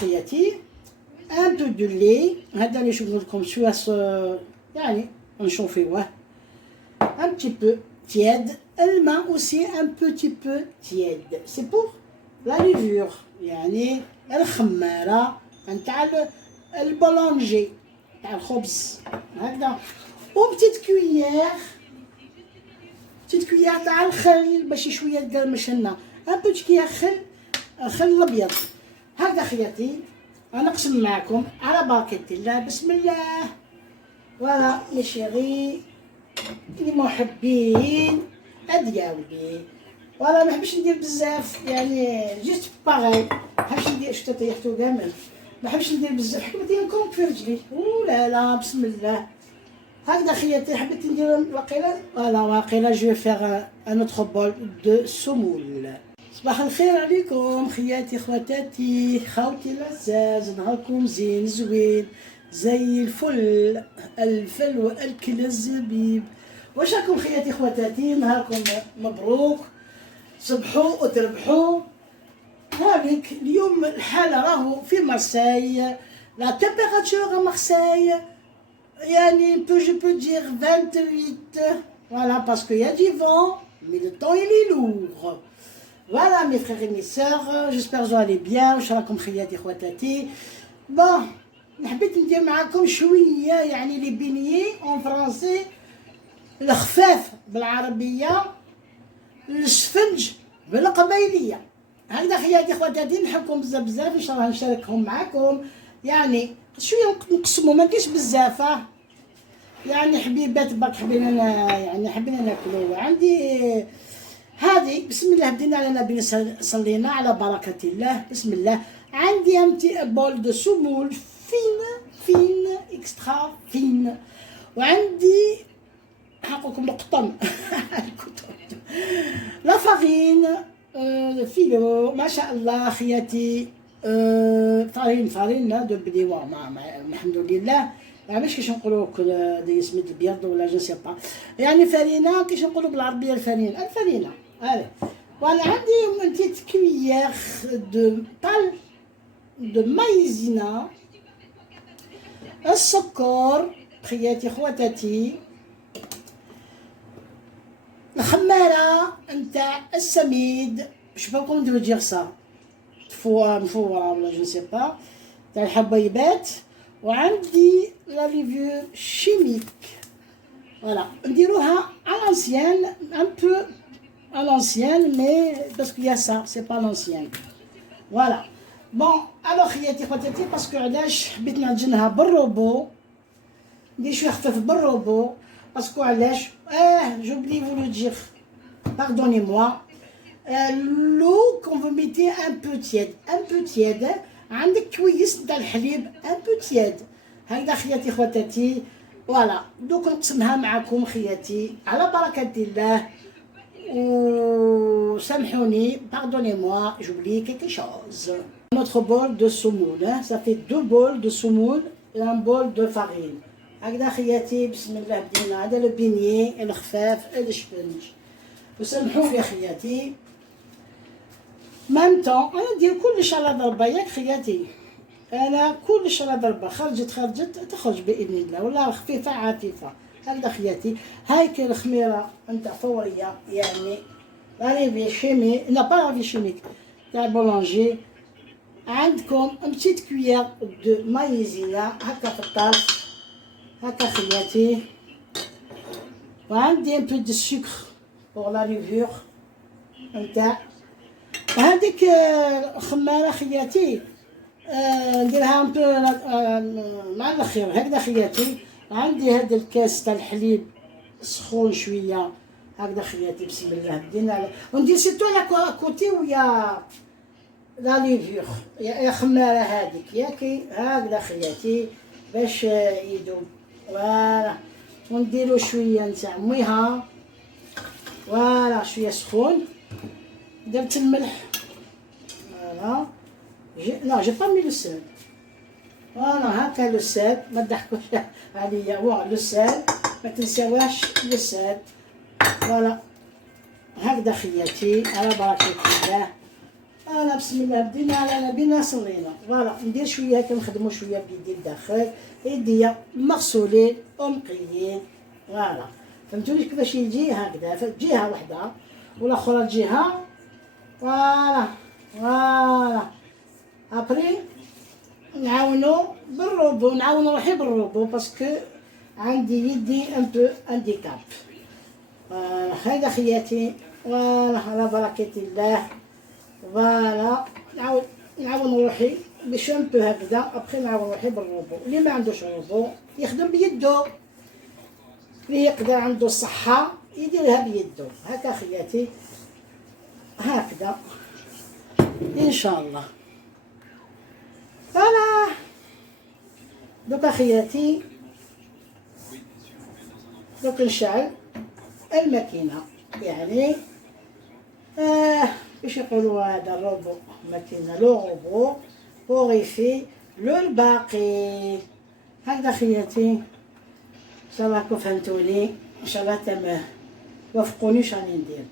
خياتي ان بو دو لي، هذا اللي نشوف لكم شويه يعني نشوفيوه un petit peu tiède. الماء aussi un petit peu tiède. C'est pour la levure يعني الخمارة نتاع البولونجي تاع الخبز هكذا. و بتيت كويير تاع الخل باش شوية تقرمش لنا، ان بوتي كويير خل ابيض هكذا خياتي. غنقسم معكم على بركة الله. بسم الله. فوالا لي شيري المحبين ادياولي. فوالا محبش ندير بزاف يعني جيست باغي، محبش ندير شتا طيحتو كامل، محبش ندير بزاف حكمتينكم في رجلي. لا لا بسم الله هكذا خياتي. حبيت ندير واقيلا فوالا واقيلا جو فيغ ان اوتر بول دو سمول. صباح الخير عليكم خياتي خواتاتي خوتي العزاز، نهاركم زين زوين زي الفل الفل والكل الزبيب. واش راكم خياتي خواتاتي؟ نهاركم مبروك، صبحوا وتربحوا. هاذيك اليوم الحالة راهو في مارساي، لا تمبيراتور مارساي يعني جو بو دير 28 voilà parce qu'il y a du vent mais le temps il est lourd. Voilà mes frères et mes sœurs, j'espère que vous allez bien. واش راكم خياتي خواتاتي؟ bon حبيت ندير معاكم شويه يعني لي بينيي اون فرونسي، الخفاف بالعربيه، السفنج بالقبيليه هكذا خياتي خواتاتي. نحبكم بزاف بزاف، ان شاء الله نشاركهم معاكم يعني شويه نقسموا ما نديرش بزاف يعني حبيبات برك حبينا يعني حبينا ناكلوا. عندي هذه بسم الله بدينا على نبي صلينا على بركه الله. بسم الله. عندي امتي بول دو سمول فين اكسترا فين، وعندي حقكم القطن لا فارين فيلو ما شاء الله خياتي. فارين دو بليوه الحمد لله. يعني مش كيش نقولوا دي اسم البيض ولا جو سي با يعني فرينه كيش نقولوا بالعربيه الفرينه هذه. وانا عندي انتي كويير دو مايزينا، السكر خياتي خواتاتي، الخمارة نتاع السميد جو با كوم دو دير سا مفورة ولا جو سي با تاع الحبيبات، وعندي لا ليفور شيميك فوالا نديروها على لانسيان ان بو à l'ancienne mais parce qu'il y a ça c'est pas l'ancienne voilà. bon alors خياتي خواتاتي باسكو علاش حبيت نعجنها بالروبو، ندير شويه خفيف بالروبو باسكو علاش j'oublie vous le dire pardonnez-moi l'eau qu'on veut mettre un peu tiède عندك كويس نتاع الحليب ان بو تياد هكذا خياتي خواتاتي. فوالا دوك نقسمها معكم خياتي على بركه الله. وسامحوني pardonnez-moi j'oublie quelque chose. Notre bol de semoule ça fait 2 bols de semoule et un bol de farine هكذا خياتي. بسم الله بدينا. هذا البيني الخفاف الشفنج. وسامحوني يا خياتي مام طون انا ندير كلش على ضربه ياك خياتي، انا كلش على ضربه خرجت تخرج باذن الله ولا خفيفه عفيفه هكذا خياتي. هاي كاين الخميره نتاع فوريه يعني لافي شيمي لا با لافي شيميك تاع بولونجي. عندكم ان بتيت كويير دو مايزينا هكا في الطاف هكا خياتي. وعندي ان بو دو سكر بور لا ليفور نتاع هذيك الخمارة خياتي نديرها ان بو مع الاخير هكذا خياتي. عندي هذا الكاس تاع الحليب سخون شويه هكذا خياتي. بسم الله بدينا وندير سيتو على كوتي ويا لا ليفور يا خماره هذيك ياكي هكذا خياتي باش يدوب. فوالا ونديرو شويه نتاع ميها فوالا شويه سخون. درت الملح فوالا لا جي با مي لو سال فوالا هكا لو سال ما تضحكوش عليا هو لو سال ما تنساوهاش لو سال فوالا هكذا خياتي على بركة الله. انا بسم الله بدينا انا بينا صلينا فوالا ندير شويه كنخدموا شويه بيدي لداخل يديا مغسولين ومقيين فوالا فهمتوني كيفاش يجي هكذا جهه وحده والاخرى جهه فوالا فوالا ابري نعاونو بالروبو نعاون روحي بالروبو باسكو عندي يدي ان بو هانديكاب هذا خياتي فوالا على بركة الله فوالا نعاون روحي باش ان بو هكذا ابخي نعاون روحي بالروبو اللي ما عندوش روبو يخدم بيدو اللي يقدر عنده الصحة يديرها بيدو هكا خياتي هكذا ان شاء الله فوالا دوكا خياتي دوك نشعل الماكينة يعني باش يقولوا هذا الروبو ماكينة لو روبو بوغيفي لو الباقي هكذا خياتي ان شاء الله راكم فهمتوني ان شاء الله تمام وافقوني واش راني ندير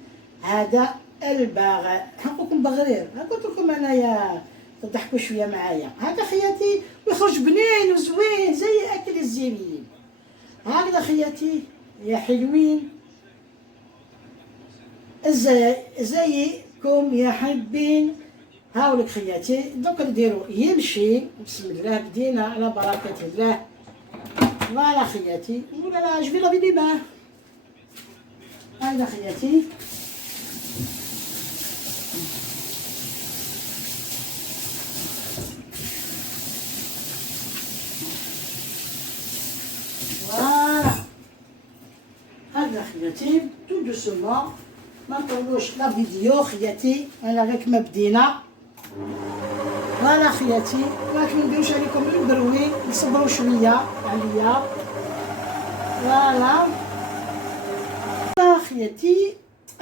هذا الباغي نقولكم بغرير قلت لكم انايا تضحكوا شويه معايا هذا خياتي ويخرج بنين وزوين زي اكل الزبيب هكذا خياتي يا حلوين زيكم يا حبين هاولك خياتي دوك نديرو يمشي بسم الله بدينا على بركة الله فوالا خياتي ولا لا جو في لافي دي بان هكذا خياتي فوالا هكذا خياتي تو دوسمون ما نطولوش لا فيديو خياتي انا غير كما بدينا فوالا خياتي راك ما نديروش عليكم البروي نصبروا شويه عليا فوالا خياتي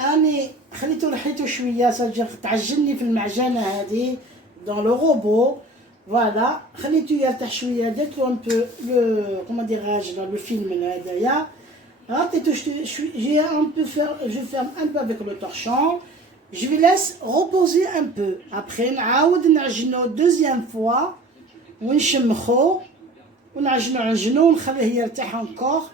راني خليتو رحيتو شويه صافي تعجلني في المعجنه هذه دون لو روبو فوالا خليتو يرتاح شويه درت له ان بو لو كومون ديراج لو فيلم هذايا رطيتو j'ai un peu faire je ferme un peu avec le torchon je vais laisse reposer un peu après نعاود نعجنو دوزيام فوا ونشمخو ونعجنو ونخليه يرتاح encore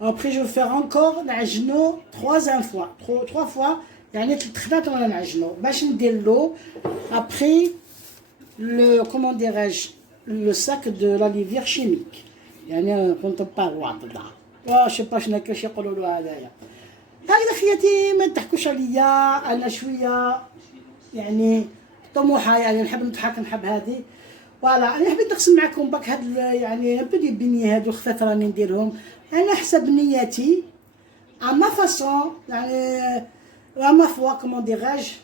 après je vais faire encore نعجنو troisième fois trois fois يعني 3 خطرات وانا نعجنو باش ندير له après le comment dirais-je le sac de la litière chimique يعني كنت باغ شي با شنو كاش يقولوا له هذايا هكذا خياتي ما تضحكوش عليا انا شويه يعني طموحه يعني نحب نضحك نحب هذه فوالا انا حبيت نقسم معكم باك هاد يعني بدي البنيه هادو خفاف راني نديرهم انا حسب نياتي اما فاصون يعني اما فوا كومون ديراج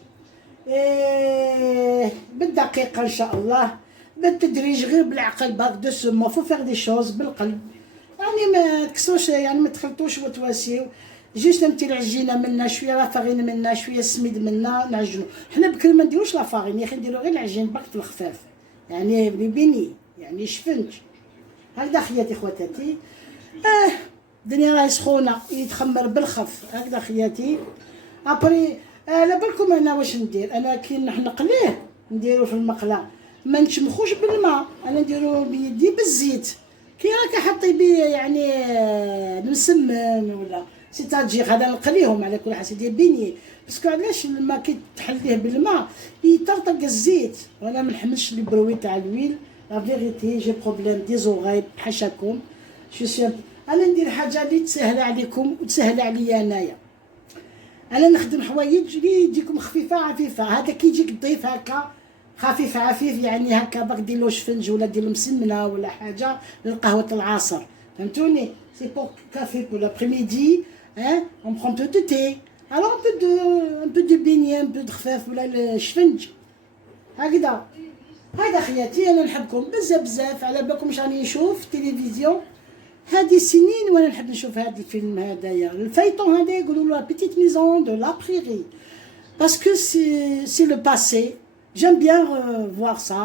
بالدقيقه ان شاء الله بالتدريج غير بالعقل باك دو سمو فو فيغ دي شوز بالقلب يعني ما تكسوش يعني ما تخلطوش وتواسيو جوست نمتي العجينه منا شويه لا فارين منا شويه السميد منا نعجنو حنا بكري ما نديروش لا فارين يا اخي نديرو غير العجين باك الخفاف يعني بني يعني شفنج هكذا خياتي خواتاتي الدنيا راهي سخونه يتخمر بالخف هكذا خياتي ابري على بالكم انا واش ندير انا كي نقليه نديرو في المقله ما نشمخوش بالماء انا نديرو بيدي بالزيت كي راكي حطي بيه يعني مسمن ولا سيتاجير هذا نقليهم على كل حال سيدي بيني باسكو علاش الماء كي تحليه بالماء يطرطق الزيت وانا ما نحملش لي بروي تاع الويل لا فيغيتي جي بروبليم دي زوغاي حاشاكم انا ندير حاجه اللي تسهل عليكم وتسهل عليا انايا انا نخدم حوايج اللي يجيكم خفيفه عفيفه هذا كي يجيك الضيف هكا خفيف عفيف يعني هكا باك دير له شفنج ولا دير له مسمنه ولا حاجه للقهوه العصر فهمتوني سي بور كافي بور لابريميدي hein on prend un peu de thé alors un peu de beignet un peu de خفاف ولا الشفنج هكذا هذا خياتي انا نحبكم بزاف على بالكم واش راني نشوف التلفزيون هذه سنين وانا نحب نشوف هذا الفيلم هذايا الفايتون هذا يقولوا له بيتيت ميزون دو لا بريري باسكو سي لو باسي j'aime bien voir ça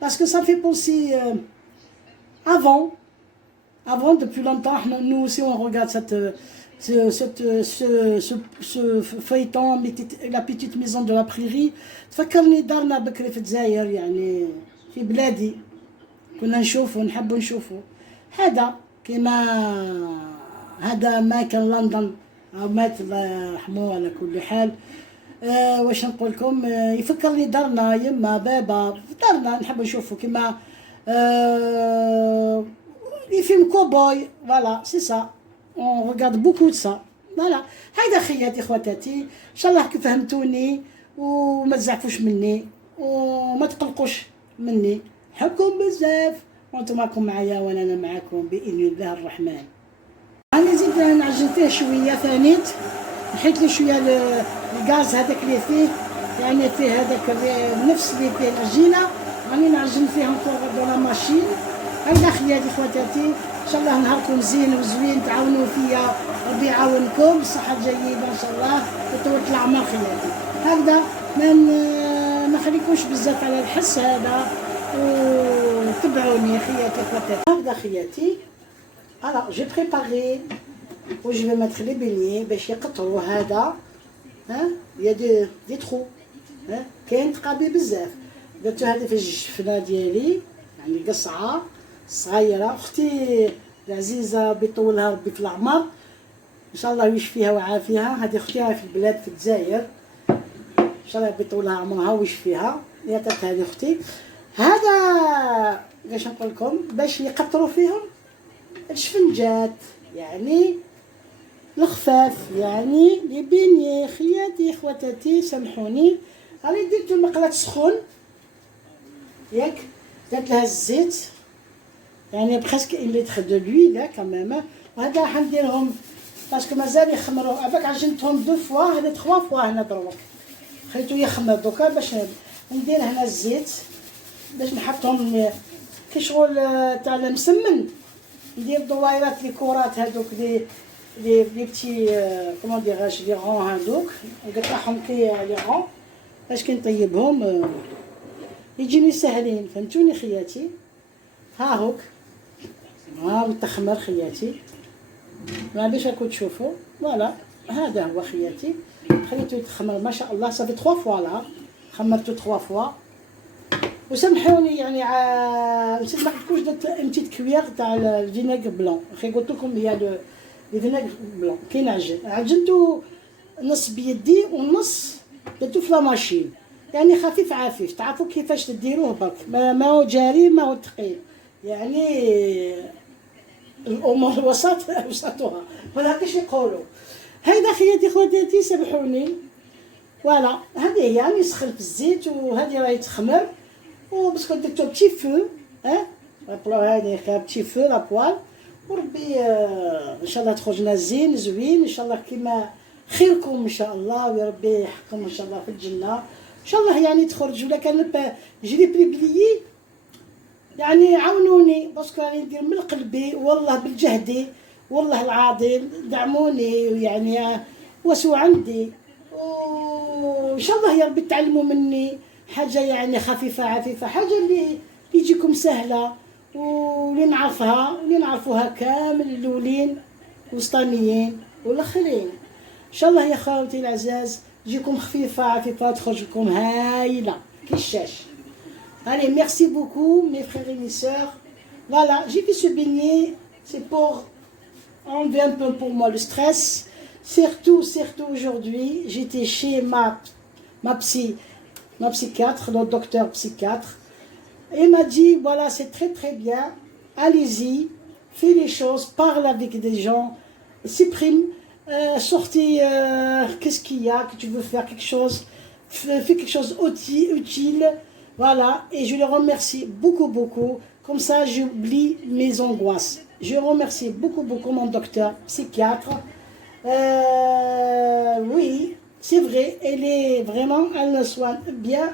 parce que ça fait penser avant depuis longtemps nous aussi on regarde ce feuilleton la petite maison de la prairie تفكرني دارنا بكري في الجزائر، يعني في بلادي كنا نشوفوا نحبوا نشوفوا. هذا كما هذا ما كان لندن او مات الله يرحمه على كل حال. واش نقول لكم، يفكرني دارنا يما بابا دارنا نحب نشوفوا كما les films cowboy. Voilà, c'est ça. On regarde beaucoup de ça. Voilà. هيدا خياتي خواتاتي، ان شاء الله فهمتوني وما تزعفوش مني وما تقلقوش مني. نحبكم بزاف وانتم راكم معايا وانا معاكم باذن الله الرحمن. انا زيد نعجن فيه شويه ثانيت، نحيت لي شويه الغاز هذاك اللي فيه، يعني فيه هذاك نفس اللي فيه العجينه، راني نعجن فيه نكون دو لا ماشين. هيدا خياتي خواتاتي، ان شاء الله نهاركم زين وزوين، تعاونوا فيا، ربي يعاونكم بالصحه الجيده ان شاء الله وطولة العمر خياتي. هكذا ما خليكوش بزاف على الحس هذا، وتبعوني خياتي خواتاتي. هكذا خياتي. Alors j'ai préparé où je vais mettre les beignets باش يقطروا. هذا ها يا دي ترو، ها كاين تقابي بزاف. درتو هذه في الجفنه ديالي، يعني قصعه صغيره. اختي العزيزه بيطولها ربي في العمر ان شاء الله ويشفيها ويعافيها. هذه اختي في البلاد في الجزائر، ان شاء الله بيطولها عمرها ويشفيها. هي عطات هذه اختي. هذا باش نقول لكم باش يقطروا فيهم الشفنجات، يعني الخفاف، يعني لي بيني خياتي خواتاتي سامحوني. راني درت المقله سخون ياك، درت لها الزيت، يعني بريسك ان لتر دو لويل كمام. هذا راح نديرهم باسكو مازال يخمروا. افاك عجنتهم دو فوا، هذا 3 فوا هنا دروك خليتو يخمر دوكا. باش ندير هنا الزيت باش نحطهم كي شغل تاع المسمن. ندير دوائرات لي كورات هذوك لي بتي كومون ديراج لي غون هذوك، نقطعهم كي لي غون باش كي نطيبهم يجيني ساهلين. فهمتوني خياتي؟ ها هوك ها متخمر خياتي، ما باش راكم تشوفوا. فوالا هذا هو خياتي، خليته يتخمر ما شاء الله. صافي 3 فوا لا خمرته 3 فوا. وسامحوني يعني نسيت ما قلتلكوش درت ان بتيت كويير تاع الفينيغ بلون. خي قلت لكم هي لو فينيغ بلون كي نعجن، عجنتو نص بيدي ونص درتو في لا ماشين، يعني خفيف عفيف. تعرفوا كيفاش تديروه برك، ما هو جاري ما هو ثقيل، يعني الامور الوسط وسطها ولا كيش يقولوا. هيدا خياتي خواتاتي سامحوني. فوالا هذه هي راني نسخن في الزيت، وهذه راهي تخمر وباسكو درتو بتي فو. بلو هذه بتي فو لا بوال، وربي ان شاء الله تخرج لنا زين زوين ان شاء الله كيما خيركم ان شاء الله، وربي يحكم ان شاء الله في الجنه ان شاء الله. يعني تخرج ولا كان جري بلي يعني عاونوني باسكو راني ندير من قلبي والله بالجهدي والله العظيم. دعموني ويعني واسوا عندي، وان شاء الله يا ربي تعلموا مني حاجه يعني خفيفه عفيفه، حاجه اللي يجيكم سهله واللي نعرفها واللي نعرفوها كامل، الاولين وسطانيين والاخرين. ان شاء الله يا خواتي العزاز تجيكم خفيفه عفيفه تخرج لكم هايله كي الشاش. Allez, merci beaucoup mes frères et mes sœurs. Voilà, j'ai fait ce beignet, c'est pour enlever un peu pour moi le stress. Surtout aujourd'hui, j'étais chez ma psychiatre, le docteur psychiatre. Et il m'a dit, voilà, c'est très très bien, allez-y, fais les choses, parle avec des gens, supprime, sortez, qu'est-ce qu'il y a, que tu veux faire quelque chose, fais quelque chose utile. Voilà, et je le remercie beaucoup, comme ça j'oublie mes angoisses. Je remercie beaucoup mon docteur psychiatre. Oui, c'est vrai, elle le soigne bien,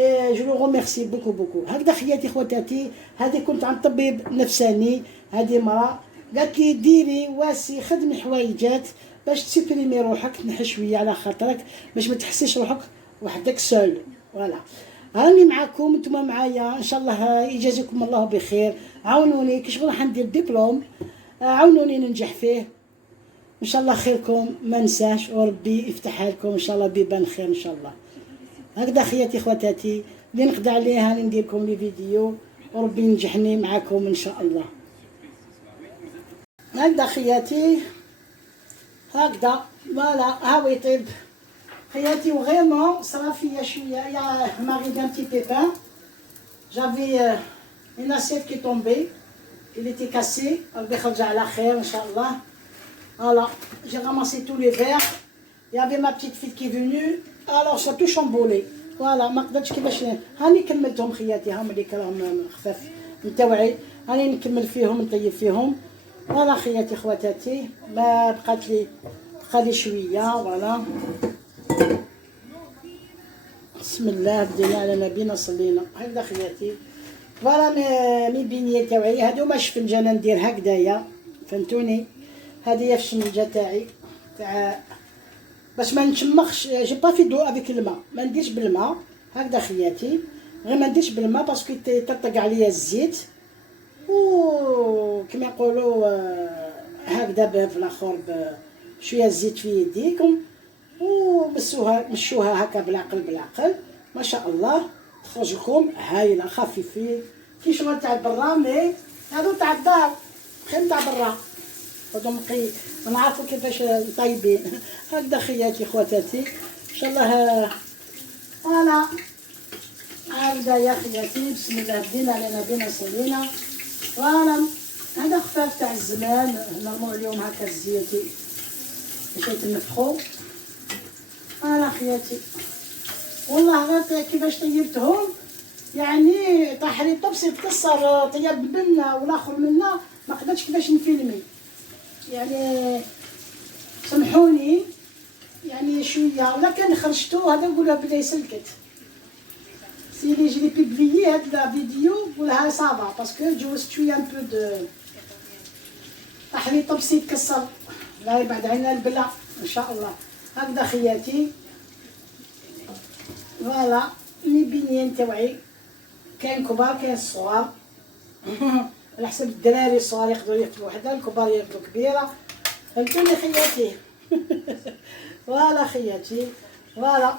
et je le remercie beaucoup. هكذا خياتي خواتاتي، هذه كنت عند طبيب نفساني، هذه مرة قالت لي ديري واسي خدمي حوايجات باش تسيبريمي روحك، تنحي شوية على خاطرك باش ما تحسيش روحك وحدك سول. فوالا راني معاكم نتوما معايا ان شاء الله، يجازيكم الله بخير. عاونوني كي شغل راح ندير دبلوم، عاونوني ننجح فيه ان شاء الله خيركم ما نساش، وربي يفتحها لكم ان شاء الله بيبان خير ان شاء الله. هكذا خياتي خواتاتي اللي نقدر عليها اللي ندير لكم لي فيديو، وربي ينجحني معكم ان شاء الله. هكذا خياتي هكذا فوالا هاو يطيب خياتي. وغيرمون صرا فيا شويه يا ماغي دان بتي بيبان. جافي une assiette qui est tombée, il était cassé, ربي يخرج على خير ان شاء الله. Voilà, j'ai ramassé tous les verres. Il y avait ma petite fille qui est venue, alors ça a tout chamboulé. Voilà, ما قدرتش كيفاش هاني كملتهم خياتي، هما اللي راهم خفاف نتاوعي، هاني نكمل فيهم نطيب فيهم. فوالا خياتي خواتاتي ما بقات لي، بقى لي شويه. فوالا بسم الله بدينا على نبينا صلينا. هكذا خياتي فوالا مي بينيه تاوعي هادو ما شفنجانه ندير هكذايا، فهمتوني. هذه هي الشمنجه تاعي تاع باش ما نشمخش. جي با في دو افيك الماء، ما نديرش بالماء هكذا خياتي، غير ما نديرش بالماء باسكو يطرطق عليا الزيت، و كما يقولوا هكذا في الاخر بشويه الزيت في يديكم، ومسوها مشوها هكا بالعقل بالعقل ما شاء الله تخرج لكم هايله خفيفين كي شغل تاع برا. مي هادو تاع الدار خير تاع برا، هادو نقي ما نعرفوا كيفاش طايبين. هكذا خياتي خواتاتي ان شاء الله. فوالا هكذا يا خياتي بسم الله بدينا على نبينا صلينا. فوالا هذا خفاف تاع الزمان، نرمو اليوم هكا الزيتي باش يتنفخوا. فوالا خياتي والله غير كيفاش طيبتهم، يعني طاح لي طبس يتكسر، طيب منا والاخر منا ما قدرتش كيفاش نفيلمي، يعني سامحوني يعني شويه، ولا كان خرجتو هذا نقولها بلا سلكت. سي لي جي بيبليي هاد لا فيديو نقولها صافا باسكو جوزت شويه ان بو دو طاح لي طبس يتكسر، لا يبعد علينا البلا ان شاء الله. هكذا خياتي فوالا لي بينيين تاوعي، كاين كبار كاين صغار. على حسب الدراري الصغار يقدروا ياكلوا وحده، الكبار ياكلوا كبيره، فهمتوني خياتي. فوالا خياتي فوالا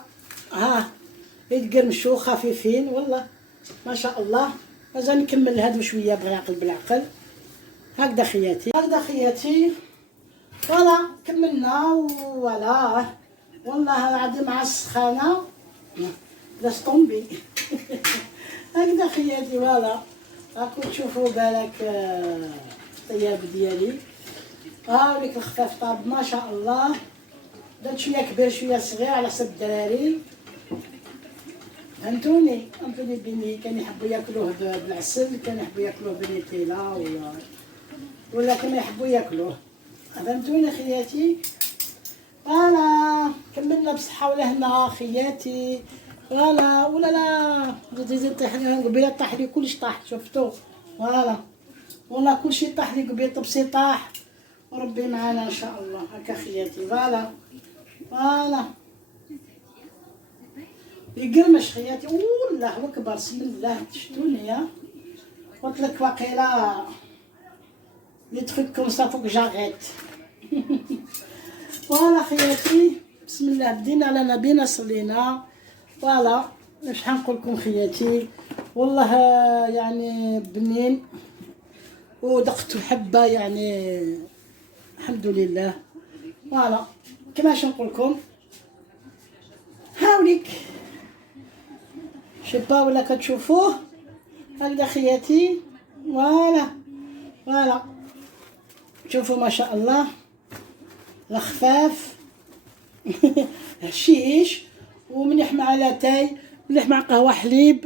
ها يتقرمشوا خفيفين والله ما شاء الله. مازال نكمل هادو شويه بالعقل بالعقل. هكذا خياتي هكذا خياتي فوالا كملنا. فوالا والله العظيم مع السخانه لاش طومبي. هكذا خياتي فوالا راكم تشوفوا بالك الطياب ديالي. هاوليك الخفاف طاب ما شاء الله، درت شويه كبير شويه صغير على حسب الدراري، فهمتوني بني كان يحبوا ياكلوه بالعسل، كان يحبوا ياكلوه بالنيتيلا ولا كما يحبوا ياكلوه، فهمتوني خياتي. فوالا كملنا بصحه ولهنا خياتي. فوالا ولا لا زيد طيح لي قبيله، طاح لي كلش طاح شفتو. فوالا والله كلشي طاح لي قبيله، طبسي طاح وربي معانا ان شاء الله. هكا خياتي فوالا فوالا يقرمش خياتي. والله اكبر بسم الله شفتوني يا قلت لك واقيلا لي تخيك كوم سا فوق جاغيت. فوالا خياتي بسم الله بدينا على نبينا صلينا. فوالا واش حنقول لكم خياتي، والله يعني بنين ودقت حبه يعني الحمد لله. فوالا كيفاش نقول لكم هاوليك شبا ولا كتشوفوه هكذا خياتي. فوالا شوفوا ما شاء الله الخفاف. هشيش ومليح مع لاتاي، مليح مع قهوه حليب.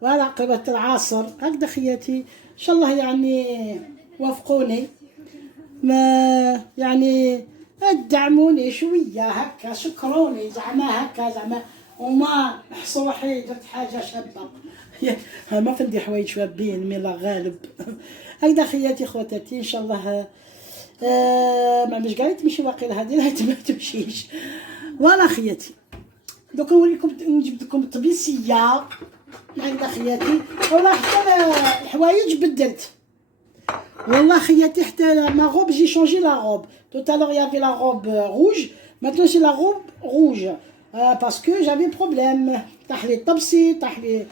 فوالا قهوه العصر هكذا خياتي ان شاء الله. يعني وافقوني ما يعني دعموني شويه هكا، شكروني زعما هكا زعما وما نحسوا روحي درت حاجه شابه. ما فندي حوايج شابين مي الله غالب. هكذا خياتي خواتاتي ان شاء الله. ما باش كاع تمشي واقيلا هذه ما تمشيش. فوالا خياتي دوكا نوريكم نجيب لكم الطبيسيه. هكذا خياتي والله حتى الحوايج بدلت والله خياتي حتى ما روب جي شونجي لا روب. Tout à l'heure il y avait la robe rouge, maintenant c'est la robe rouge parce que j'avais problème. طاح لي الطبسي طاح لي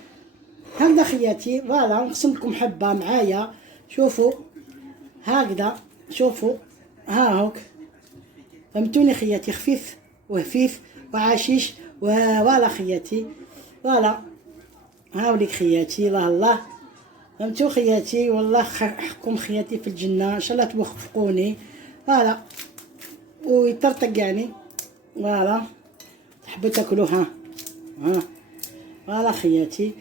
هكذا خياتي. فوالا نقسم لكم حبه معايا. شوفوا هكذا شوفوا ها هوك فهمتوني خياتي خفيف وهفيف وعشيش وفوالا خياتي. فوالا هاوليك خياتي الله الله فهمتو خياتي. والله حكم خياتي في الجنة ان شاء الله توفقوني. فوالا ويطرطق يعني. فوالا تحبوا تاكلوه ها فوالا خياتي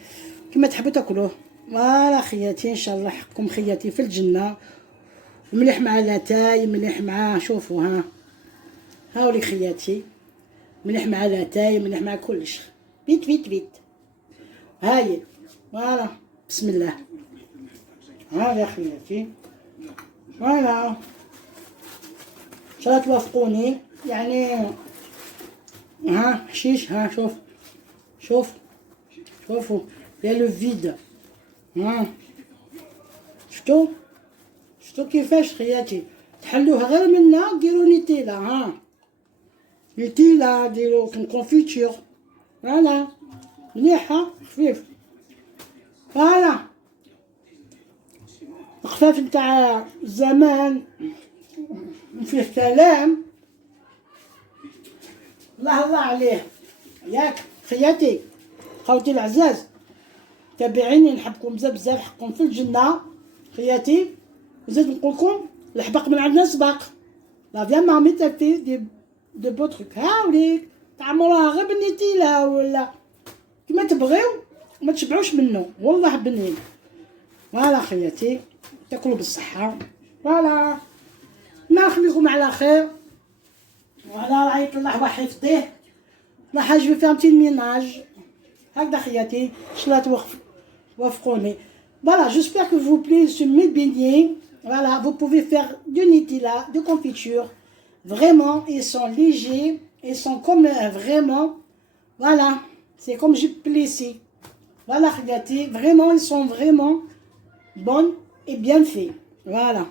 كما تحبوا تاكلوه. فوالا خياتي ان شاء الله حكم خياتي في الجنة مليح مع لاتاي مليح مع شوفوا هاوليك خياتي مليح مع لاتاي مليح مع كلش. بيت بيت بيت هاي فوالا بسم الله. هذا خياتي فوالا ان شاء الله توافقوني يعني. حشيش شوف شوفوا يا لو فيد شفتو كيفاش خياتي تحلوها غير منا ديروا نيتيلا نيتيلا ديروا كونفيتور. فوالا مليحه خفيف. فوالا الخفاف نتاع زمان فيه كلام الله الله عليه. ياك خياتي خوتي العزاز تابعيني نحبكم بزاف بزاف حقكم في الجنة خياتي. وزيد نقولكم الحبق من عندنا سبق لا فيان مامي تافي دي بوترك هاوليك تعمروها غير بالنيتيلا ولا كما تبغيو ما تشبعوش منه والله بنين. فوالا خياتي تاكلوا بالصحة. فوالا ما نخليكم على خير. وعلى رعاية الله وحفظه راح اجي faire un petit ménage هكذا خياتي ان شاء الله توافقوني. Voilà, j'espère que vous plaît ce mes beignets. Voilà, vous pouvez faire du Nutella, de confiture. Vraiment, ils sont légers, ils sont comme vraiment. Voilà, c'est comme j'ai pris ici. Voilà, خياتي, vraiment, ils sont vraiment bons et bien faits. Voilà.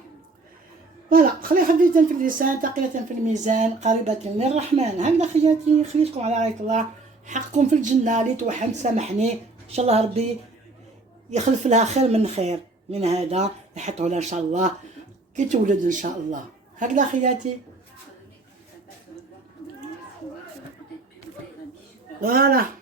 فوالا خلي خفيفة في اللسان ثقيلة في الميزان قريبة للرحمن. هكذا خياتي خليتكم على رعاية الله حقكم في الجنة اللي توحد سامحني ان شاء الله ربي يخلف لها خير من خير من هذا يحطه لها ان شاء الله كي تولد ان شاء الله. هكذا خياتي. فوالا